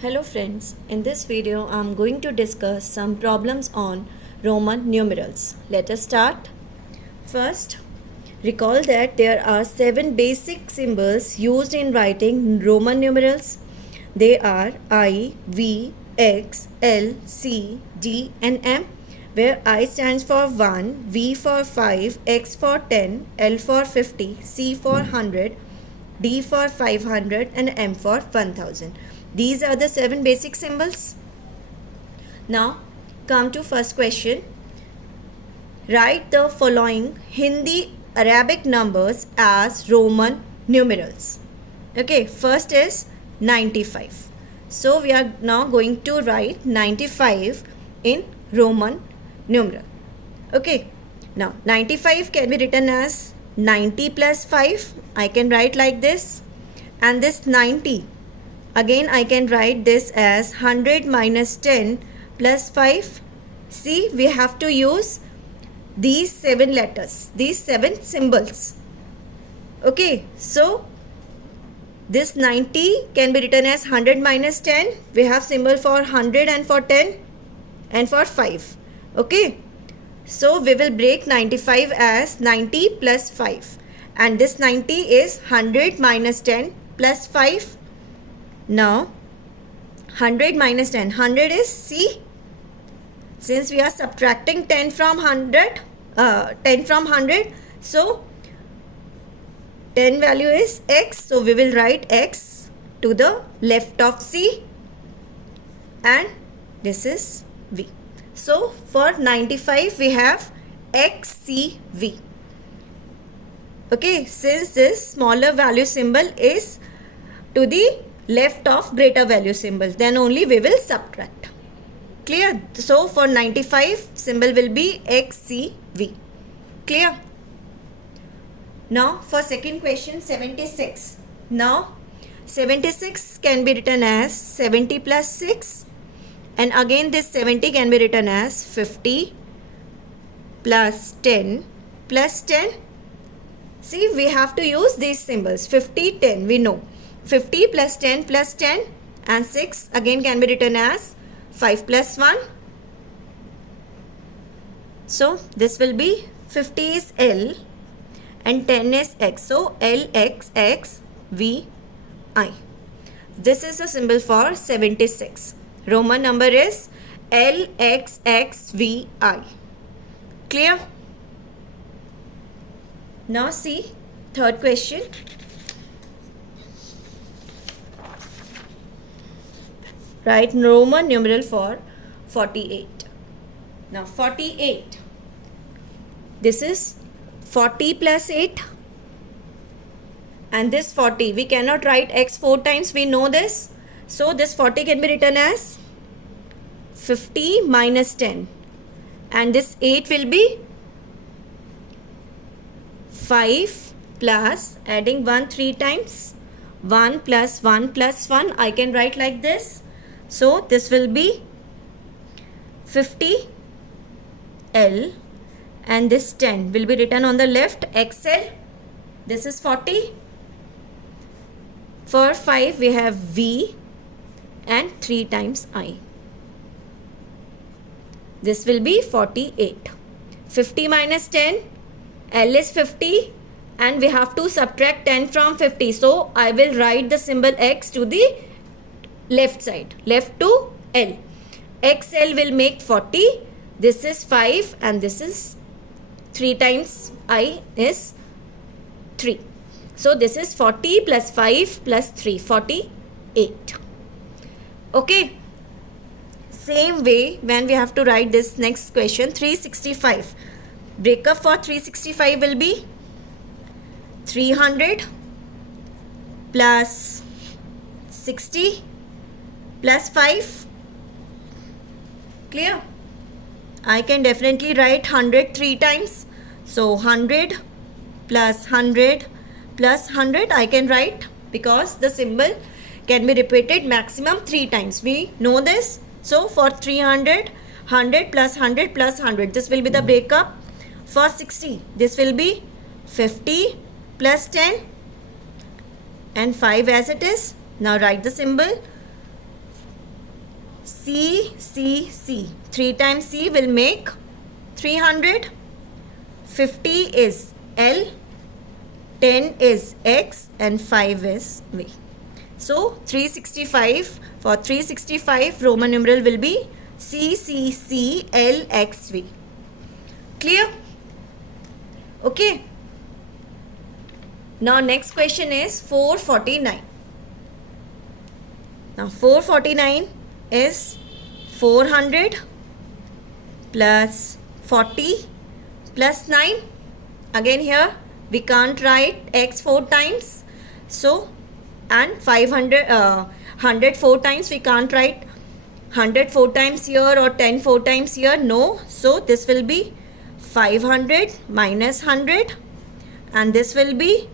Hello friends, in this video I am going to discuss some problems on Roman numerals. Let us start. First, recall that there are 7 basic symbols used in writing Roman numerals. They are I, V, X, L, C, D and M, where I stands for 1, V for 5, X for 10, L for 50, C for 100, D for 500 and M for 1000. These are the 7 basic symbols. Now come to first question. Write the following Hindi Arabic numbers as Roman numerals. Okay, first is 95. So we are now going to write 95 in Roman numeral. Okay, now 95 can be written as 90 plus 5. I can write like this. And this 90, again I can write this as 100 minus 10 plus 5. See, we have to use these 7 letters, these 7 symbols. Okay, so this 90 can be written as 100 minus 10. We have symbol for 100 and for 10 and for 5. Okay, so we will break 95 as 90 plus 5. And this 90 is 100 minus 10 plus 5. Now 100 minus 10, 100 is C. Since we are subtracting 10 from 100, so 10 value is X. So we will write X to the left of C and this is V. So for 95 we have XCV. Okay, since this smaller value symbol is to the left of greater value symbol, then only we will subtract. Clear? So for 95 symbol will be XCV. Clear? Now for second question, 76. Now 76 can be written as 70 plus 6 and again this 70 can be written as 50 plus 10 plus 10. See, we have to use these symbols. 50, 10, we know. 50 plus 10 plus 10 and 6 again can be written as 5 plus 1. So this will be 50 is L and 10 is X. So L, X, X, V, I. This is a symbol for 76. Roman number is L, X, X, V, I. Clear? Now see third question. Write Roman numeral for 48. Now 48. This is 40 plus 8 and this 40. We cannot write X 4 times. We know this. So this 40 can be written as 50 minus 10 and this 8 will be 5 plus adding 1 3 times 1 plus 1 plus 1. I can write like this. So this will be 50 L and this 10 will be written on the left XL. This is 40. For 5 we have V and 3 times I. This will be 48. 50 minus 10, L is 50 and we have to subtract 10 from 50. So I will write the symbol X to the left side, left to L. XL will make 40. This is 5 and this is 3 times I is 3. So this is 40 plus 5 plus 3, 48. Okay. Same way when we have to write this next question, 365. Breakup for 365 will be 300 plus 60 plus 5. Clear? I can definitely write 100 3 times. So 100 plus 100 plus 100 I can write because the symbol can be repeated maximum 3 times. We know this. So for 300, 100 plus 100 plus 100. This will be the breakup. For 60, this will be 50 plus 10 and 5 as it is. Now write the symbol C, C, C. 3 times C will make 300. 50 is L, 10 is X, and 5 is V. So 365, for 365 Roman numeral will be C, C, C, L, X, V. Clear? Okay. Now next question is 449. Now 449 is 400 plus 40 plus 9. Again here we can't write X 4 times. So, and 100 4 times we can't write 100 4 times here or 10 4 times here. No. So this will be 500 minus 100, and this will be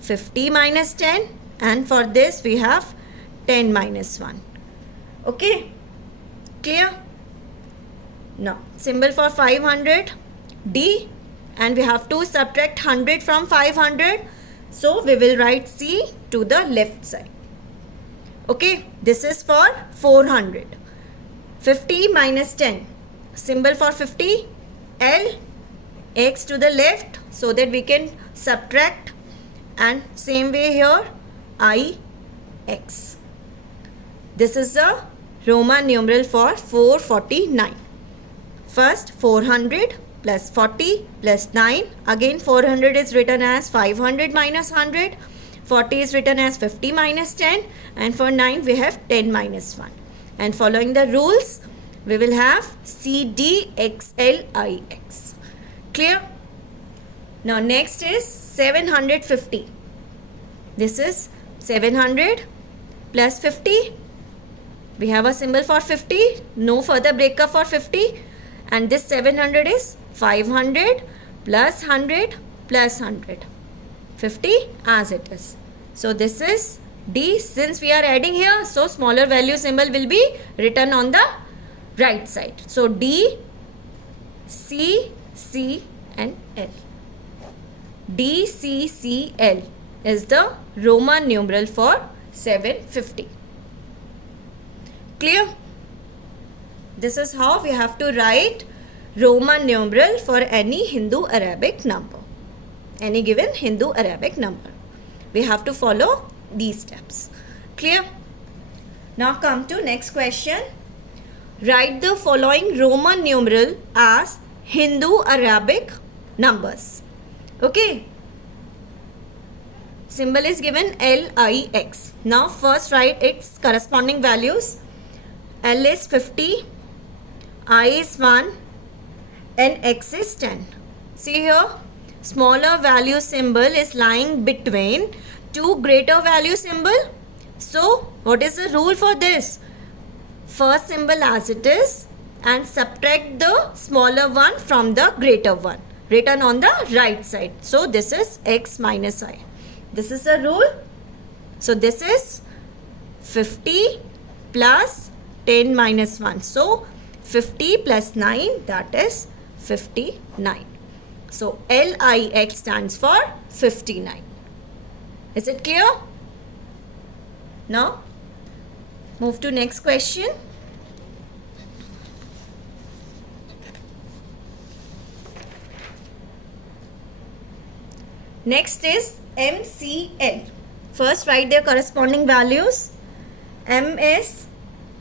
50 minus 10, and for this we have 10 minus 1. Okay, clear? Now symbol for 500 D, and we have to subtract 100 from 500, so we will write C to the left side. Okay, this is for 400. 50 minus 10, symbol for 50 L, X to the left so that we can subtract, and same way here I, X. This is the Roman numeral for 449. First 400 plus 40 plus 9. Again 400 is written as 500 minus 100. 40 is written as 50 minus 10. And for 9 we have 10 minus 1. And following the rules, we will have C, D, X, L, I, X. Clear? Now next is 750. This is 700 plus 50. We have a symbol for 50. No further breakup for 50. And this 700 is 500 plus 100 plus 100. 50 as it is. So this is D. Since we are adding here, so smaller value symbol will be written on the right side. So D, C, C and L. D, C, C, L is the Roman numeral for 750. Clear? This is how we have to write Roman numeral for any Hindu-Arabic number. Any given Hindu-Arabic number. We have to follow these steps. Clear? Now come to next question. Write the following Roman numeral as Hindu-Arabic numbers. Okay. Symbol is given LIX. Now first write its corresponding values. L is 50, I is 1 and X is 10. See here, smaller value symbol is lying between two greater value symbol. So what is the rule for this? First symbol as it is and subtract the smaller one from the greater one written on the right side. So this is X minus I. This is the rule. So this is 50 plus 10 minus 1. So 50 plus 9, that is 59. So LIX stands for 59. Is it clear? Now move to next question. Next is MCL. First write their corresponding values. M is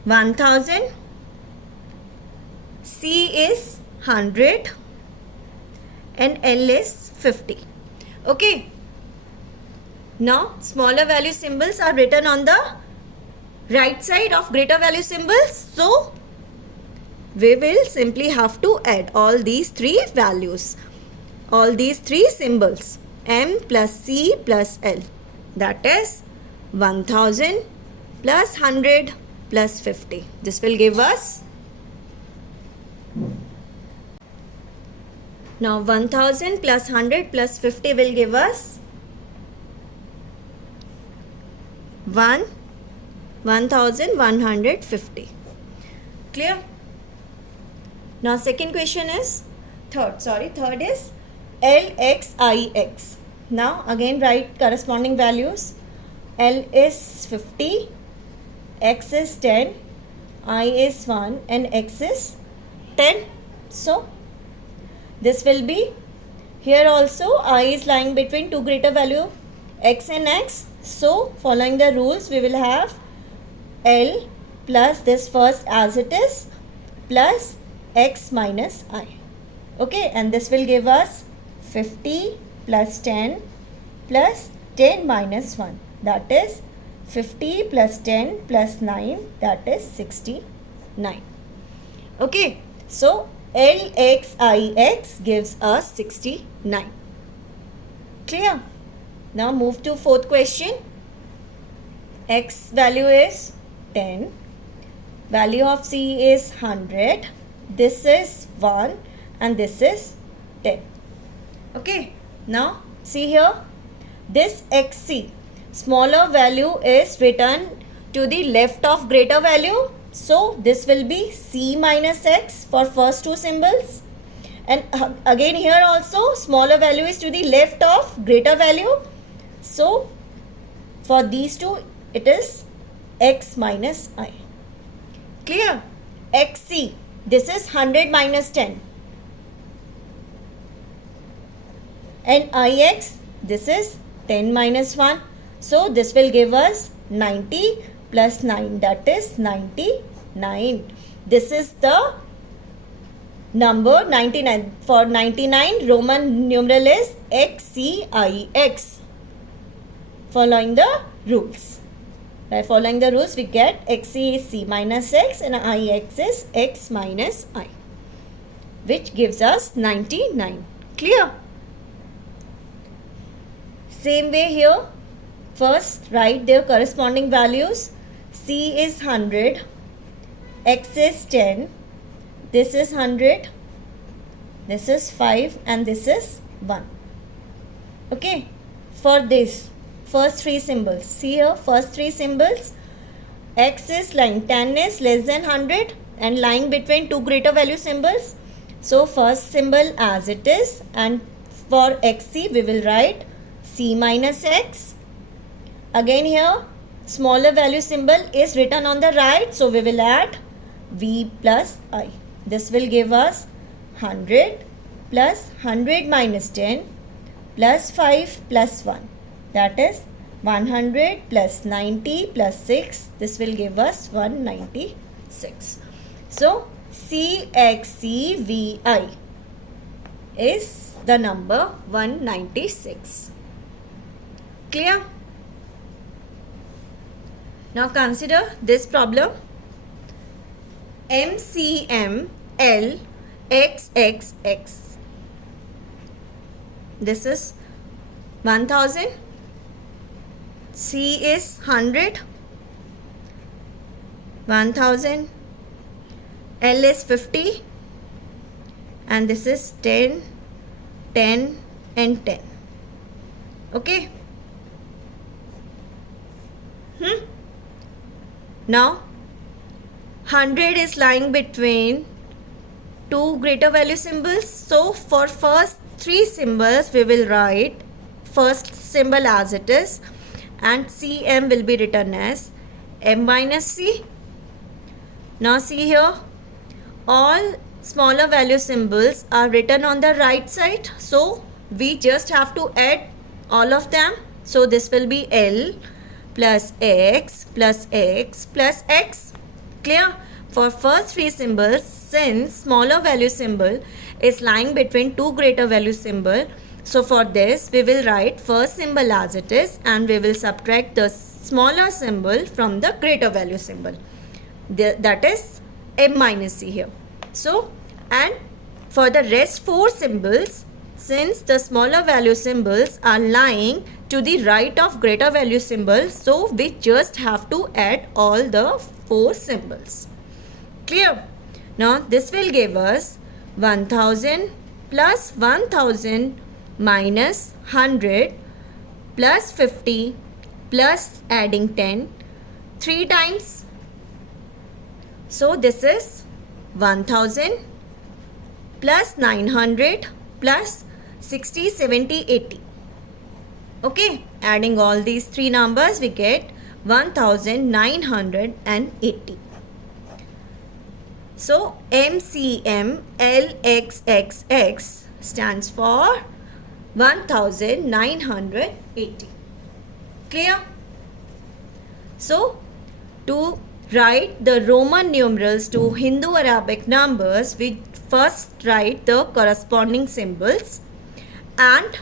1000, C is 100 and L is 50. Okay. Now smaller value symbols are written on the right side of greater value symbols. So we will simply have to add all these three values, all these three symbols, M plus C plus L, that is 1000 plus 100 plus 50. This will give us, now 1000 plus 100 plus 50 will give us 1150. Clear? Now second question is third is LXIX. Now again write corresponding values. L is 50, X is 10, I is 1 and x is 10. So this will be, here also I is lying between two greater value x and x. So following the rules we will have L plus this first as it is plus x minus I. Okay, and this will give us 50 plus 10 plus 10 minus 1, that is 50 plus 10 plus 9, that is 69. Okay, so LXIX gives us 69. Clear? Now move to fourth question. X value is 10. Value of C is 100. This is 1 and this is 10. Okay, now see here. This XC, smaller value is written to the left of greater value. So this will be C minus X for first two symbols. And again here also smaller value is to the left of greater value. So for these two it is X minus I. Clear? XC, this is 100 minus 10. And IX, this is 10 minus 1. So this will give us 90 plus 9, that is 99. This is the number 99. For 99, Roman numeral is XCIX. Following the rules. By following the rules, we get XC is C minus X and IX is X minus I, which gives us 99. Clear? Same way here. First, write their corresponding values. C is 100, X is 10, this is 100, this is 5 and this is 1. Okay, for this first three symbols, see here, first three symbols, X is lying, 10 is less than 100 and lying between two greater value symbols. So first symbol as it is, and for XC we will write C minus X. Again here smaller value symbol is written on the right, so we will add V plus I. This will give us 100 plus 100 minus 10 plus 5 plus 1, that is 100 plus 90 plus 6, this will give us 196. So CXCVI is the number 196. Clear? Now consider this problem. MCMLXXX. This is 1000. C is 100. 1000. L is 50. And this is 10, 10 and 10. Okay. Now 100 is lying between two greater value symbols. So for first three symbols we will write first symbol as it is and CM will be written as M minus C. Now see here, all smaller value symbols are written on the right side. So we just have to add all of them. So this will be L plus X plus X plus X. Clear? For first three symbols, since smaller value symbol is lying between two greater value symbol, so for this we will write first symbol as it is and we will subtract the smaller symbol from the greater value symbol. That is M minus C here. So, and for the rest four symbols, since the smaller value symbols are lying to the right of greater value symbols, so we just have to add all the four symbols. Clear? Now this will give us 1000 plus 1000 minus 100 plus 50 plus adding 10 3 times. So this is 1000 plus 900 plus 60, 70, 80. Okay, adding all these three numbers we get 1980. So MCMLXXX stands for 1980. Clear? So to write the Roman numerals to Hindu Arabic numbers, we first write the corresponding symbols and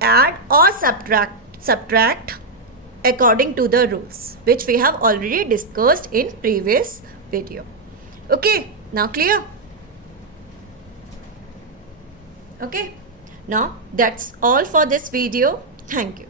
add or subtract according to the rules, which we have already discussed in previous video. Okay, now clear? Okay, now that's all for this video. Thank you.